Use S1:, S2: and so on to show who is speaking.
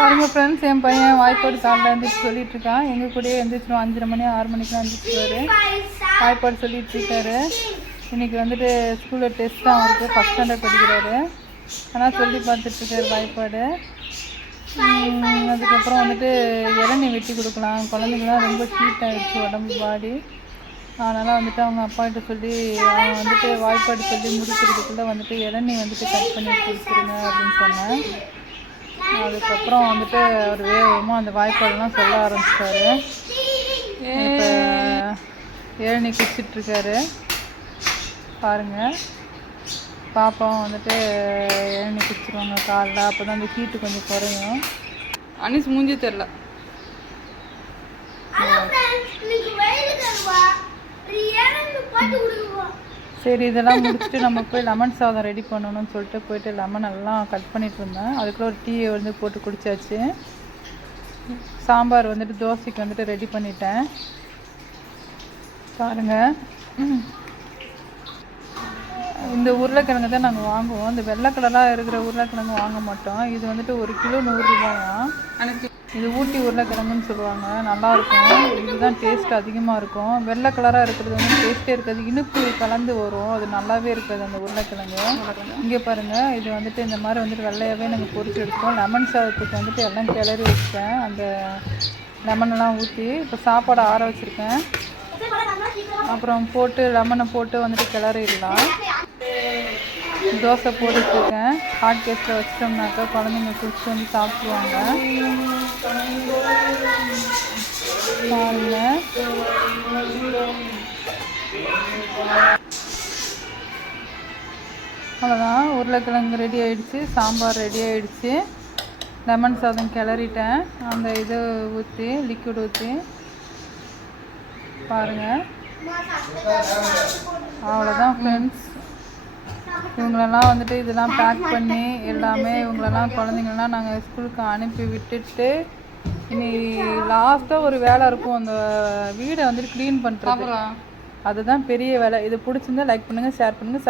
S1: பாருங்க ஃப்ரெண்ட்ஸ் என் பையன் வாய்ப்பாடு காலைல எழுந்திரிச்சு சொல்லிட்டு இருக்கான். எங்க கூடயே எழுந்திரிச்சிடும் அஞ்சரை மணி ஆறு மணிக்கெலாம் எழுந்திரிச்சிருவாரு வாய்ப்பாடு சொல்லிட்டு இருக்காரு. இன்னைக்கு வந்துட்டு ஸ்கூலில் டெஸ்ட் தான் அவருக்கு. ஃபஸ்ட் ஸ்டாண்டர்ட் படிக்கிறாரு. ஆனால் சொல்லி பார்த்துட்டு இருக்காரு வாய்ப்பாடு அதுக்கப்புறம் வந்துட்டு இளநீ வெட்டி கொடுக்கலாம். குழந்தைங்களாம் ரொம்ப ஹீட் ஆகிடுச்சு உடம்பு பாடி அதனால் வந்துட்டு அவங்க அப்பாகிட்ட சொல்லி அவங்க வந்துட்டு வாய்ப்பாடு சொல்லி முடிக்கிறதுக்குள்ளே வந்துட்டு இளநீ வந்துட்டு கட் பண்ணி கொடுத்துருங்க அப்படின்னு சொன்னேன். அதுக்கப்புறம் வந்துட்டு அவர் வேகமாக அந்த வாய்ப்பாடெல்லாம் சொல்ல ஆரம்பிச்சிட்டாரு. இப்போ இளநீ குடிச்சிட்ருக்காரு பாருங்கள் பாப்பாவும் வந்துட்டு இளநீ குடிச்சிருவாங்க காலைல. அப்போ தான் அந்த ஹீட்டு கொஞ்சம் குறையும். அனிஸ் மூஞ்சி தெரில சரி இதெல்லாம் முடிச்சுட்டு நம்ம போய் லெமன் சாதம் ரெடி பண்ணணும்னு சொல்லிட்டு போயிட்டு லெமன் எல்லாம் கட் பண்ணிட்டு இருந்தேன். அதுக்குள்ள ஒரு டீயை வந்து போட்டு குடிச்சாச்சு. சாம்பார் வந்துட்டு தோசைக்கு வந்துட்டு ரெடி பண்ணிட்டேன். பாருங்க. இந்த உருளைக்கிழங்கு தான் நாங்கள் வாங்குவோம். இந்த வெள்ளை கலராக இருக்கிற உருளைக்கிழங்கு வாங்க மாட்டோம். இது வந்துட்டு ஒரு கிலோ நூறுரூபாயாம் இது ஊட்டி உருளைக்கிழங்குன்னு சொல்லுவாங்க. நல்லா இருக்கும். இதுதான் டேஸ்ட் அதிகமாக இருக்கும். வெள்ளை கலராக இருக்கிறது வந்து டேஸ்ட்டே இருக்காது. இனிப்பு கலந்து வரும். அது நல்லாவே இருக்காது அந்த உருளைக்கிழங்கு. இங்கே பாருங்கள் இது வந்துட்டு இந்த மாதிரி வந்துட்டு வெள்ளையாகவே நாங்கள் பொறிச்சு எடுத்தோம் லெமன் சாதத்துக்கு வந்துட்டு எல்லாம் கிளறி வச்சிட்டேன். அந்த லெமனெல்லாம் ஊற்றி இப்போ சாப்பாடு ஆற வச்சுருக்கேன். அப்புறம் போட்டு லெமனை போட்டு வந்துட்டு கிளறிடலாம். தோசை போட்டுட்ருக்கேன். ஹாட் கேஸில் வச்சிட்டோம்னாக்கா குழந்தைங்க குடிச்சு வந்து சாப்பிடுவாங்க அவ்வளோதான் உருளைக்கிழங்கு ரெடி ஆகிடுச்சு சாம்பார் ரெடி ஆகிடுச்சு லெமன் சாதம் கிளறிட்டேன். அந்த இது ஊற்றி லிக்விட் ஊற்றி பாருங்கள் அவ்வளோதான் ஃப்ரெண்ட்ஸ் இவங்களெல்லாம் வந்துட்டு இதெல்லாம் பேக் பண்ணி எல்லாமே இவங்களெல்லாம் குழந்தைங்களெல்லாம் நாங்கள் ஸ்கூலுக்கு அனுப்பி விட்டுட்டு இனி லாஸ்ட்டாக ஒரு வேலை இருக்கும். அந்த வீடை வந்துட்டு க்ளீன் பண்ணுறது அதுதான் பெரிய வேலை. இது பிடிச்சிருந்தா லைக் பண்ணுங்கள் ஷேர் பண்ணுங்கள்